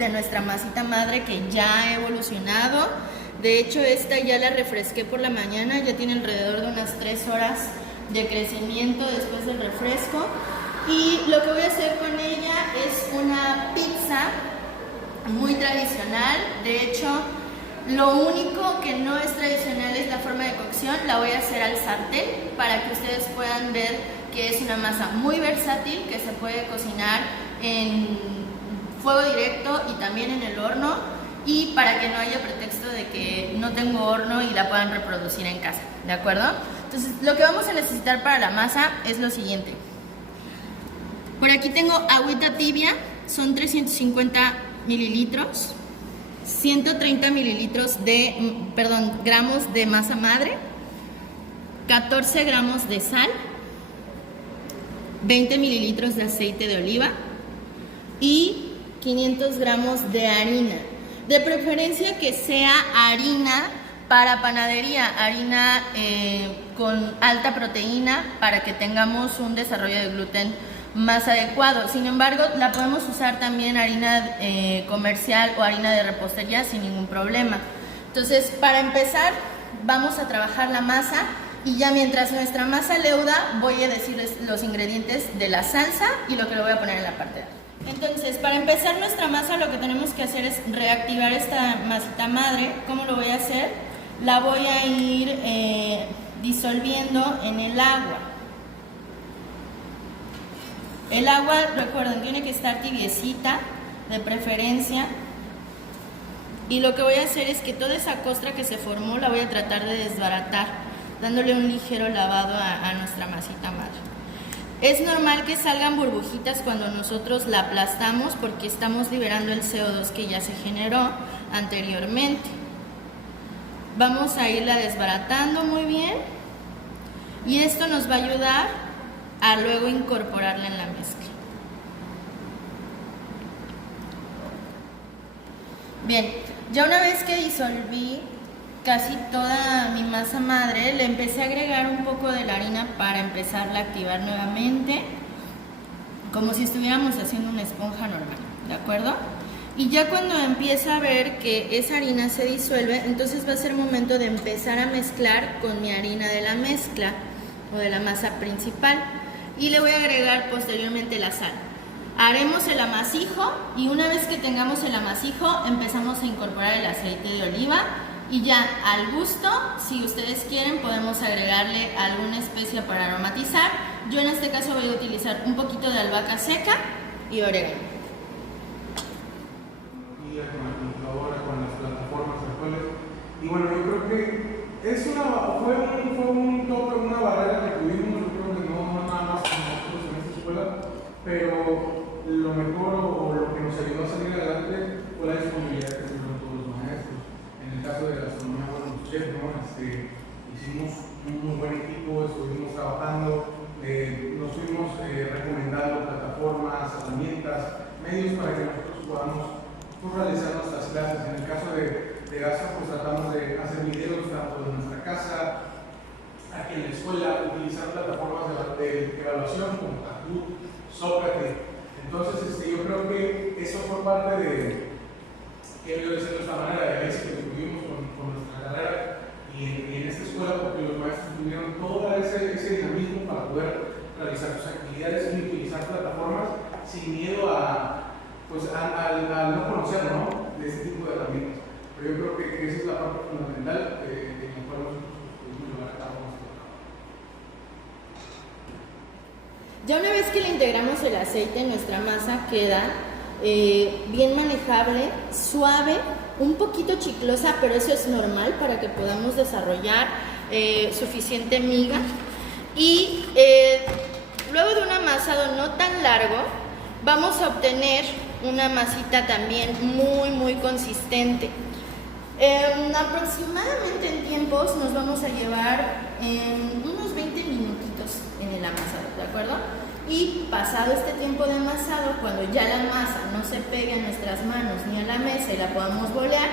de nuestra masita madre que ya ha evolucionado. De hecho, esta ya la refresqué por la mañana, ya tiene alrededor de unas 3 horas de crecimiento después del refresco. Y lo que voy a hacer con ella es una pizza muy tradicional. De hecho, lo único que no es tradicional es la forma de cocción. La voy a hacer al sartén para que ustedes puedan ver que es una masa muy versátil, que se puede cocinar en fuego directo y también en el horno, y para que no haya pretexto de que no tengo horno y la puedan reproducir en casa, ¿de acuerdo? Entonces, lo que vamos a necesitar para la masa es lo siguiente. Por aquí tengo agüita tibia, son 350 mililitros, 130 mililitros de, gramos de masa madre, 14 gramos de sal, 20 mililitros de aceite de oliva y 500 gramos de harina. De preferencia que sea harina para panadería, harina con alta proteína para que tengamos un desarrollo de gluten más adecuado. Sin embargo, la podemos usar también harina comercial o harina de repostería sin ningún problema. Entonces, para empezar, vamos a trabajar la masa y ya mientras nuestra masa leuda, voy a decirles los ingredientes de la salsa y lo que le voy a poner en la parte de arriba. Entonces, para empezar nuestra masa, lo que tenemos que hacer es reactivar esta masita madre. ¿Cómo lo voy a hacer? La voy a ir disolviendo en el agua. El agua, recuerden, tiene que estar tibiecita, de preferencia. Y lo que voy a hacer es que toda esa costra que se formó la voy a tratar de desbaratar, dándole un ligero lavado a nuestra masita madre. Es normal que salgan burbujitas cuando nosotros la aplastamos porque estamos liberando el CO2 que ya se generó anteriormente. Vamos a irla desbaratando muy bien y esto nos va a ayudar a luego incorporarla en la mezcla. Bien, ya una vez que disolví casi toda mi masa madre, le empecé a agregar un poco de la harina para empezarla a activar nuevamente, como si estuviéramos haciendo una esponja normal, ¿de acuerdo? Y ya cuando empieza a ver que esa harina se disuelve, entonces va a ser momento de empezar a mezclar con mi harina de la mezcla o de la masa principal, y le voy a agregar posteriormente la sal. Haremos el amasijo y una vez que tengamos el amasijo empezamos a incorporar el aceite de oliva. Y ya al gusto, si ustedes quieren, podemos agregarle alguna especia para aromatizar. Yo en este caso voy a utilizar un poquito de albahaca seca y orégano. Con las plataformas actuales. Y bueno, yo creo que fue un tope, una barrera que tuvimos. Yo creo que no nada más con nosotros en esta escuela, pero lo mejor o lo que nos ayudó a salir adelante fue la disponibilidad que tuvieron todos los maestros. En el caso de la gastronomía, bueno, los chefs, ¿no? Hicimos un muy buen equipo, estuvimos trabajando, nos fuimos recomendando plataformas, herramientas, medios para que nosotros podamos realizar nuestras clases. En el caso de gastro, pues tratamos de hacer videos tanto de nuestra casa, aquí en la escuela, utilizar plataformas de evaluación como Kahoot, Sócrates. Entonces, yo creo que eso fue parte de nuestra manera de éxito que tuvimos con nuestra carrera y en esta escuela, porque los maestros tuvieron todo ese dinamismo para poder realizar sus actividades y utilizar plataformas sin miedo a no conocer, ¿no?, de este tipo de herramientas. Pero yo creo que esa es la parte fundamental de la cual nosotros pudimos llevar a cabo nuestro trabajo. Ya una vez que le integramos el aceite, nuestra masa queda bien manejable, suave, un poquito chiclosa, pero eso es normal para que podamos desarrollar suficiente miga. Y luego de un amasado no tan largo, vamos a obtener una masita también muy consistente. Aproximadamente en tiempos nos vamos a llevar unos 20 minutitos en el amasado, ¿de acuerdo? Y pasado este tiempo de amasado, cuando ya la masa no se pegue a nuestras manos ni a la mesa y la podamos bolear,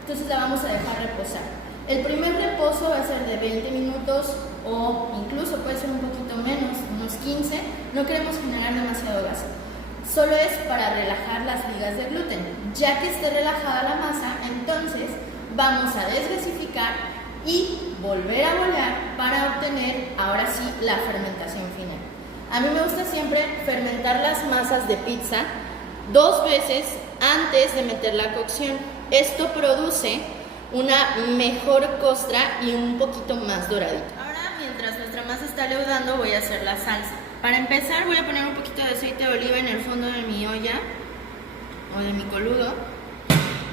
entonces la vamos a dejar reposar. El primer reposo va a ser de 20 minutos o incluso puede ser un poquito menos, unos 15. No queremos generar demasiado gasto. solo es para relajar las ligas de gluten. Ya que esté relajada la masa, entonces vamos a desgasificar y volver a bolear para obtener ahora sí la fermentación final. A mí me gusta siempre fermentar las masas de pizza 2 veces antes de meter la cocción. Esto produce una mejor costra y un poquito más doradita. Ahora, mientras nuestra masa está leudando, voy a hacer la salsa. Para empezar, voy a poner un poquito de aceite de oliva en el fondo de mi olla o de mi coludo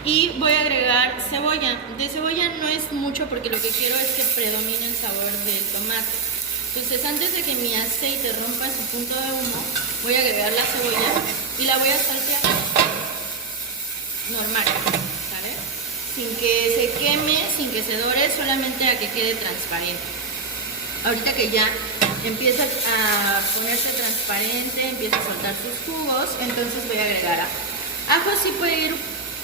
y voy a agregar cebolla. De cebolla no es mucho porque lo que quiero es que predomine el sabor del tomate. Entonces, antes de que mi aceite rompa su punto de humo, voy a agregar la cebolla y la voy a saltear normal, ¿sabes? Sin que se queme, sin que se dore, solamente a que quede transparente. Ahorita que ya empieza a ponerse transparente, empieza a soltar sus jugos, entonces voy a agregar ajo. Ajo sí puede ir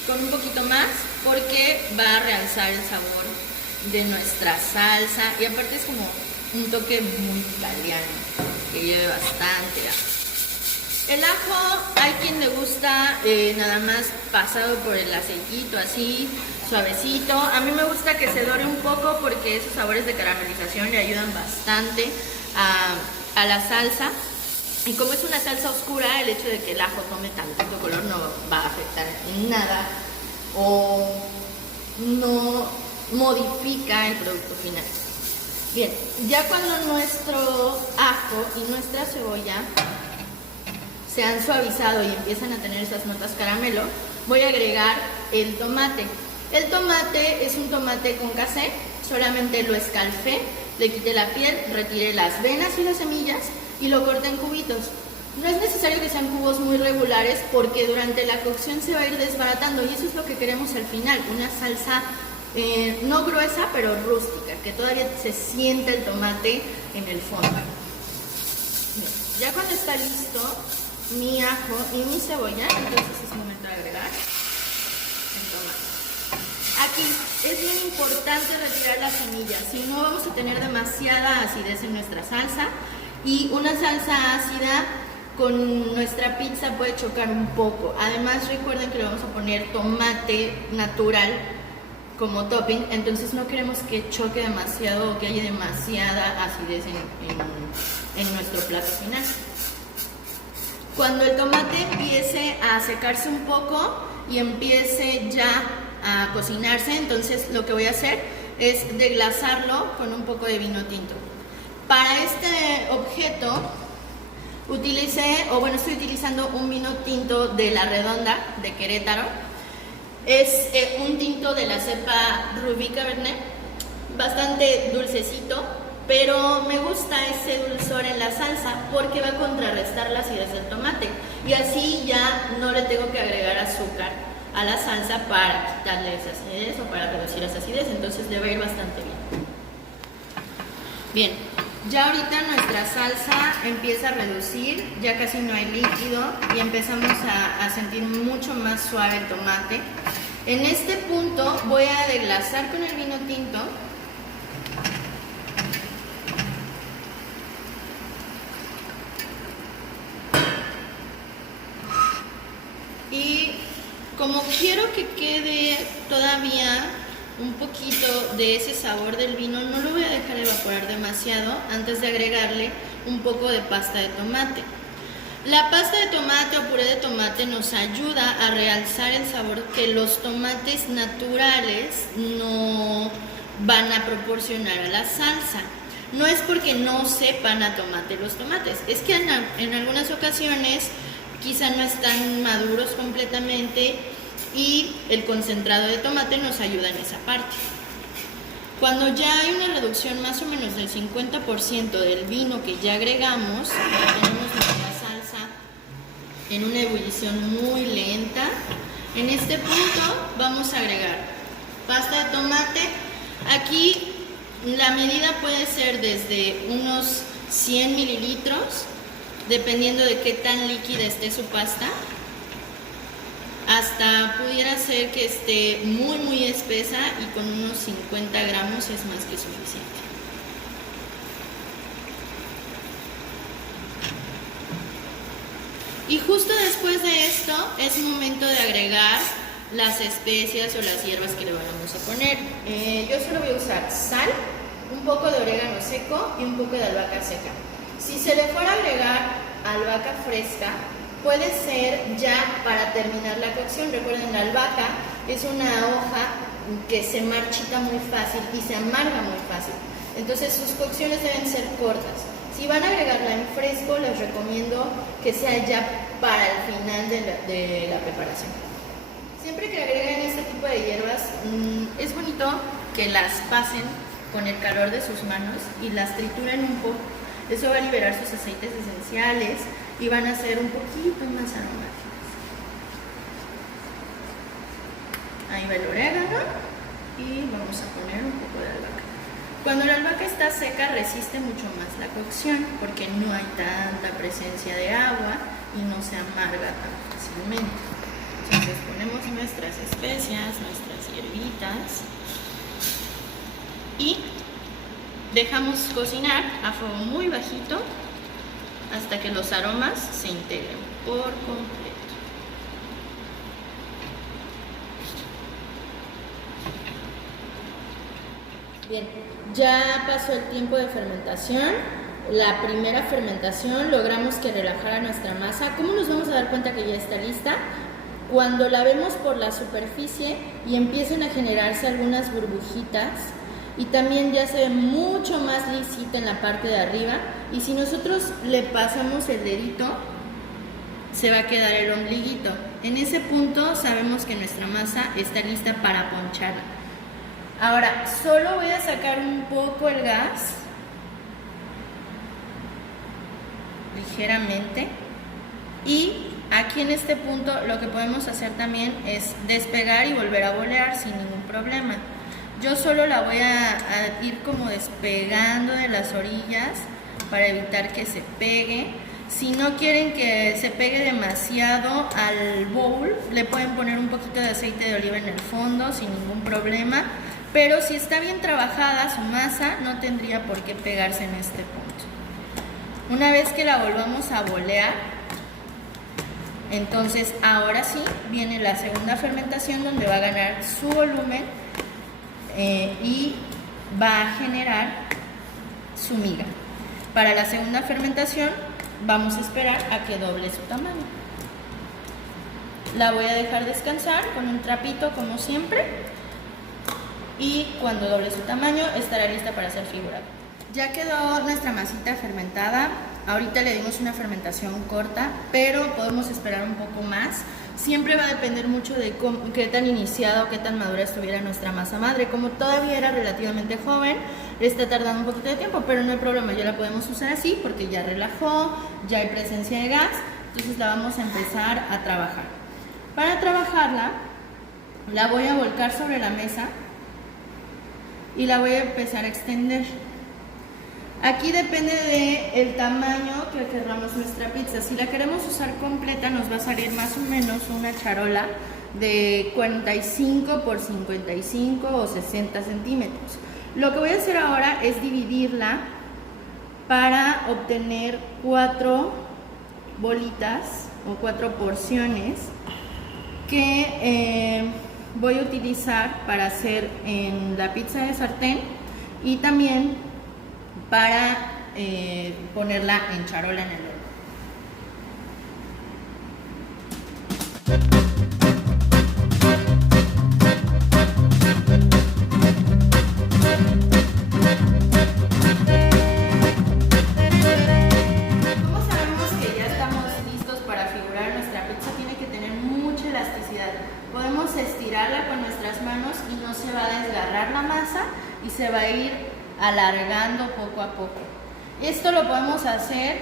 con un poquito más porque va a realzar el sabor de nuestra salsa y aparte es como un toque muy italiano, que lleve bastante ajo. El ajo, hay quien le gusta nada más pasado por el aceitito, así, suavecito. A mí me gusta que se dore un poco porque esos sabores de caramelización le ayudan bastante a la salsa. Y como es una salsa oscura, el hecho de que el ajo tome tantito color no va a afectar en nada o no modifica el producto final. Bien, ya cuando nuestro ajo y nuestra cebolla se han suavizado y empiezan a tener esas notas caramelo, voy a agregar el tomate. El tomate es un tomate con casé, solamente lo escalfé, le quité la piel, retiré las venas y las semillas y lo corté en cubitos. No es necesario que sean cubos muy regulares porque durante la cocción se va a ir desbaratando y eso es lo que queremos al final, una salsa no gruesa pero rústica, que todavía se sienta el tomate en el fondo. Bien, ya cuando está listo mi ajo y mi cebolla, entonces es momento de agregar el tomate. Aquí es muy importante retirar las semillas, si no vamos a tener demasiada acidez en nuestra salsa y una salsa ácida con nuestra pizza puede chocar un poco. Además recuerden que le vamos a poner tomate natural como topping, entonces no queremos que choque demasiado o que haya demasiada acidez en nuestro plato final. Cuando el tomate empiece a secarse un poco y empiece ya a cocinarse, entonces lo que voy a hacer es deglasarlo con un poco de vino tinto. Para este objeto estoy utilizando un vino tinto de La Redonda, de Querétaro. Es un tinto de la cepa Rubí Cabernet, bastante dulcecito, pero me gusta ese dulzor en la salsa porque va a contrarrestar la acidez del tomate y así ya no le tengo que agregar azúcar a la salsa para quitarle esa acidez o para reducir esa acidez, entonces le va a ir bastante bien. Bien, ya ahorita nuestra salsa empieza a reducir, ya casi no hay líquido y empezamos a sentir mucho más suave el tomate. En este punto voy a deglasar con el vino tinto. Y como quiero que quede todavía un poquito de ese sabor del vino, no lo voy a dejar evaporar demasiado antes de agregarle un poco de pasta de tomate. La pasta de tomate o puré de tomate nos ayuda a realzar el sabor que los tomates naturales no van a proporcionar a la salsa. No es porque no sepan a tomate los tomates, es que en algunas ocasiones quizá no están maduros completamente y el concentrado de tomate nos ayuda en esa parte. Cuando ya hay una reducción más o menos del 50% del vino que ya agregamos, tenemos nuestra salsa en una ebullición muy lenta. En este punto vamos a agregar pasta de tomate. Aquí la medida puede ser desde unos 100 mililitros, dependiendo de qué tan líquida esté su pasta, hasta pudiera ser que esté muy espesa y con unos 50 gramos es más que suficiente. Y justo después de esto es momento de agregar las especias o las hierbas que le vamos a poner. Yo solo voy a usar sal, un poco de orégano seco y un poco de albahaca seca. Si se le fuera a agregar albahaca fresca, puede ser ya para terminar la cocción. Recuerden, la albahaca es una hoja que se marchita muy fácil y se amarga muy fácil. Entonces sus cocciones deben ser cortas. Si van a agregarla en fresco, les recomiendo que sea ya para el final de la preparación. Siempre que agreguen este tipo de hierbas, es bonito que las pasen con el calor de sus manos y las trituren un poco. Eso va a liberar sus aceites esenciales y van a ser un poquito más aromáticas. Ahí va el orégano y vamos a poner un poco de albahaca. Cuando la albahaca está seca resiste mucho más la cocción porque no hay tanta presencia de agua y no se amarga tan fácilmente. Entonces ponemos nuestras especias, nuestras hierbitas y dejamos cocinar a fuego muy bajito hasta que los aromas se integren por completo. Bien, ya pasó el tiempo de fermentación. La primera fermentación logramos que relajara nuestra masa. ¿Cómo nos vamos a dar cuenta que ya está lista? Cuando la vemos por la superficie y empiecen a generarse algunas burbujitas y también ya se ve mucho más lisita en la parte de arriba, y si nosotros le pasamos el dedito se va a quedar el ombliguito. En ese punto sabemos que nuestra masa está lista para poncharla. Ahora, solo voy a sacar un poco el gas, ligeramente, y aquí en este punto lo que podemos hacer también es despegar y volver a bolear sin ningún problema. Yo solo la voy a ir como despegando de las orillas para evitar que se pegue. Si no quieren que se pegue demasiado al bowl, le pueden poner un poquito de aceite de oliva en el fondo sin ningún problema. Pero si está bien trabajada su masa, no tendría por qué pegarse en este punto. Una vez que la volvamos a bolear, entonces ahora sí viene la segunda fermentación donde va a ganar su volumen y va a generar su miga. Para la segunda fermentación vamos a esperar a que doble su tamaño. La voy a dejar descansar con un trapito como siempre. Y cuando doble su tamaño estará lista para ser figurada. Ya quedó nuestra masita fermentada. Ahorita le dimos una fermentación corta, pero podemos esperar un poco más. Siempre va a depender mucho de qué tan iniciada o qué tan madura estuviera nuestra masa madre. Como todavía era relativamente joven, le está tardando un poquito de tiempo, pero no hay problema, ya la podemos usar así porque ya relajó, ya hay presencia de gas. Entonces la vamos a empezar a trabajar. Para trabajarla, la voy a volcar sobre la mesa y la voy a empezar a extender. Aquí depende del tamaño que queramos nuestra pizza. Si la queremos usar completa, nos va a salir más o menos una charola de 45 por 55 o 60 centímetros. Lo que voy a hacer ahora es dividirla para obtener 4 bolitas o 4 porciones que voy a utilizar para hacer en la pizza de sartén y también para ponerla en charola en el horno. ¿Cómo sabemos que ya estamos listos para figurar? Nuestra pizza tiene que tener mucha elasticidad. Podemos estirarla con nuestras manos y no se va a desgarrar la masa y se va a ir alargando poco a poco. Esto lo podemos hacer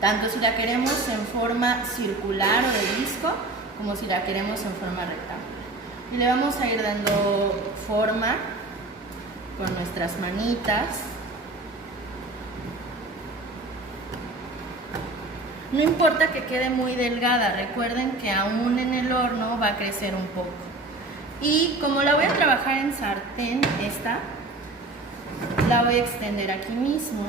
tanto si la queremos en forma circular o de disco, como si la queremos en forma rectangular. Y le vamos a ir dando forma con nuestras manitas. No importa que quede muy delgada, recuerden que aún en el horno va a crecer un poco. Y como la voy a trabajar en sartén, esta la voy a extender aquí mismo.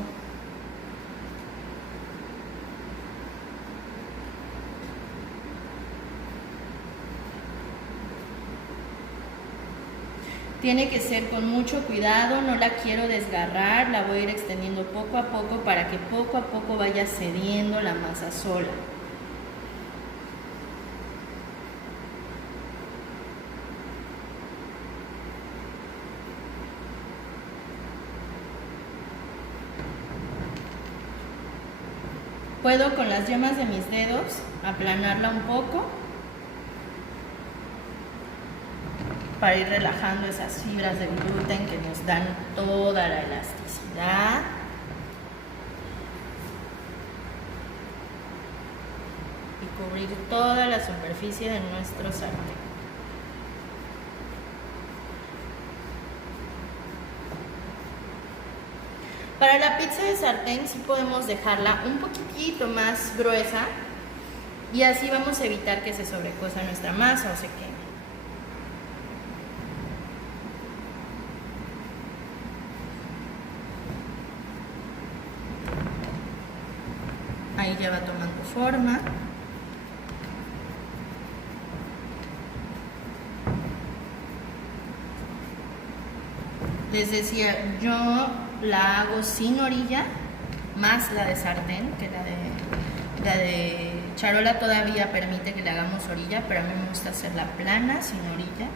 Tiene que ser con mucho cuidado, no la quiero desgarrar, la voy a ir extendiendo poco a poco para que poco a poco vaya cediendo la masa sola. Puedo con las yemas de mis dedos aplanarla un poco para ir relajando esas fibras del gluten que nos dan toda la elasticidad. Y cubrir toda la superficie de nuestro sartén. Para la pizza de sartén sí podemos dejarla un poquitito más gruesa y así vamos a evitar que se sobrecosa nuestra masa o se queme. Ahí ya va tomando forma. Les decía, yo la hago sin orilla, más la de sartén, que la de charola todavía permite que le hagamos orilla, pero a mí me gusta hacerla plana, sin orilla.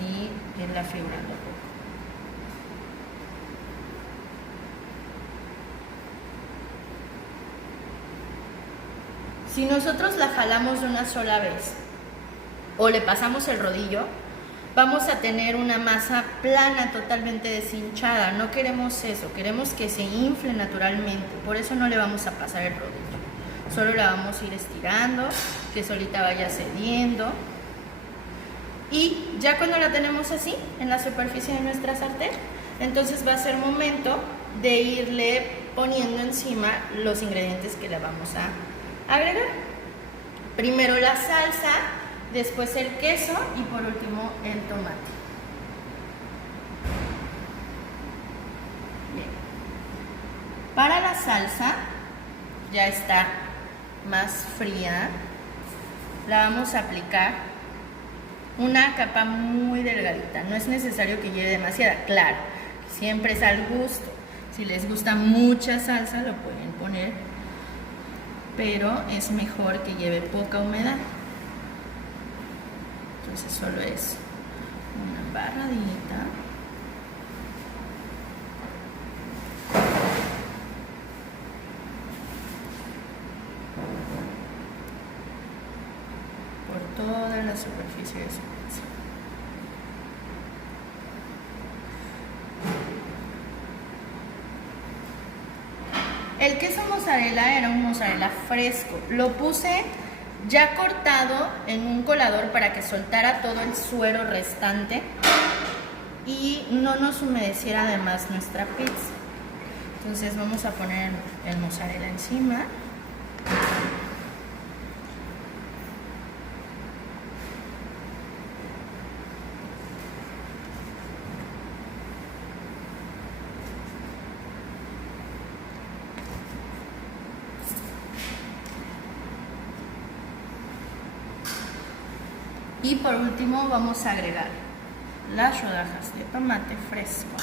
Y irla figurando poco. Si nosotros la jalamos de una sola vez o le pasamos el rodillo, vamos a tener una masa plana, totalmente deshinchada. No queremos eso, queremos que se infle naturalmente. Por eso no le vamos a pasar el rodillo. Solo la vamos a ir estirando, que solita vaya cediendo. Y ya cuando la tenemos así, en la superficie de nuestra sartén, entonces va a ser momento de irle poniendo encima los ingredientes que le vamos a agregar. Primero la salsa, después el queso y por último el tomate. Bien. Para la salsa, ya está más fría, la vamos a aplicar una capa muy delgadita. No es necesario que lleve demasiada, claro, siempre es al gusto. Si les gusta mucha salsa lo pueden poner, pero es mejor que lleve poca humedad. Entonces solo es una barradita. Por toda la superficie de su pizza. El queso mozzarella era un mozzarella fresco. Lo puse ya cortado en un colador para que soltara todo el suero restante y no nos humedeciera además nuestra pizza. Entonces vamos a poner el mozzarella encima. Y por último vamos a agregar las rodajas de tomate fresco.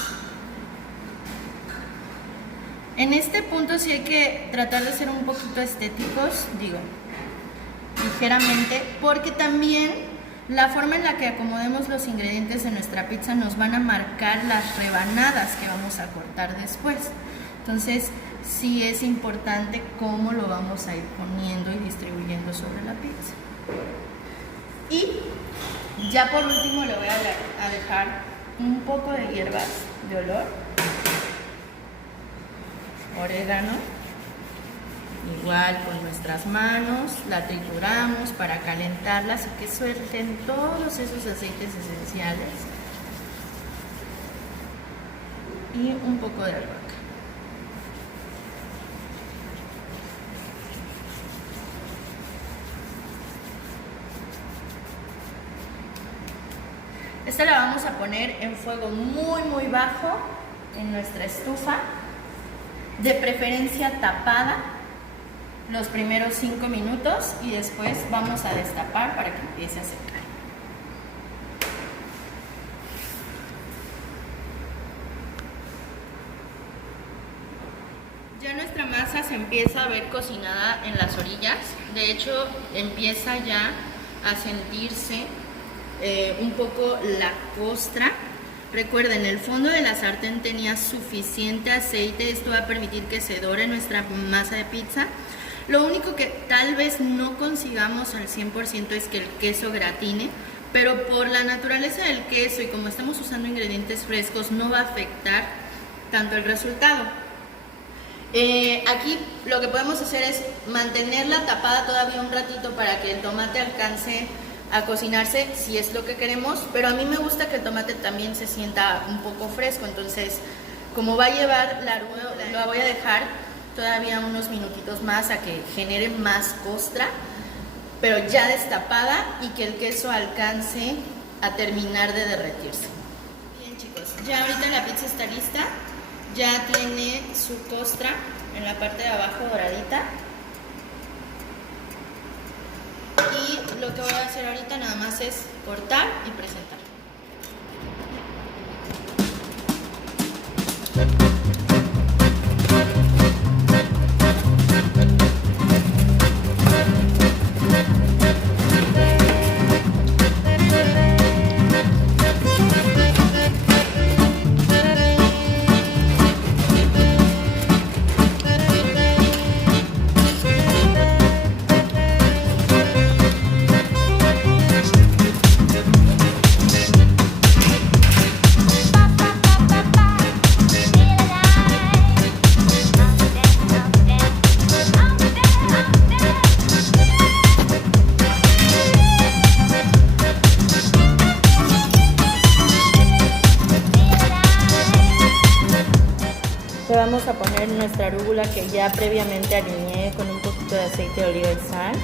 En este punto sí hay que tratar de ser un poquito estéticos, digo, ligeramente, porque también la forma en la que acomodemos los ingredientes en nuestra pizza nos van a marcar las rebanadas que vamos a cortar después. Entonces sí es importante cómo lo vamos a ir poniendo y distribuyendo sobre la pizza. Y ya por último le voy a dejar un poco de hierbas de olor, orégano, igual con nuestras manos la trituramos para calentarlas y que suelten todos esos aceites esenciales y un poco de albahaca. Esta la vamos a poner en fuego muy bajo en nuestra estufa, de preferencia tapada, los primeros 5 minutos y después vamos a destapar para que empiece a secar. Ya nuestra masa se empieza a ver cocinada en las orillas, de hecho empieza ya a sentirse un poco la costra. Recuerden, el fondo de la sartén tenía suficiente aceite, esto va a permitir que se dore nuestra masa de pizza. Lo único que tal vez no consigamos al 100% es que el queso gratine, pero por la naturaleza del queso y como estamos usando ingredientes frescos no va a afectar tanto el resultado. Aquí lo que podemos hacer es mantenerla tapada todavía un ratito para que el tomate alcance a cocinarse si es lo que queremos, pero a mí me gusta que el tomate también se sienta un poco fresco, entonces como va a llevar la voy a dejar todavía unos minutitos más a que genere más costra, pero ya destapada y que el queso alcance a terminar de derretirse. Bien chicos, ya ahorita la pizza está lista, ya tiene su costra en la parte de abajo doradita. Y lo que voy a hacer ahorita nada más es cortar y presentar. Le vamos a poner nuestra arúgula que ya previamente alineé con un poquito de aceite de oliva y sal.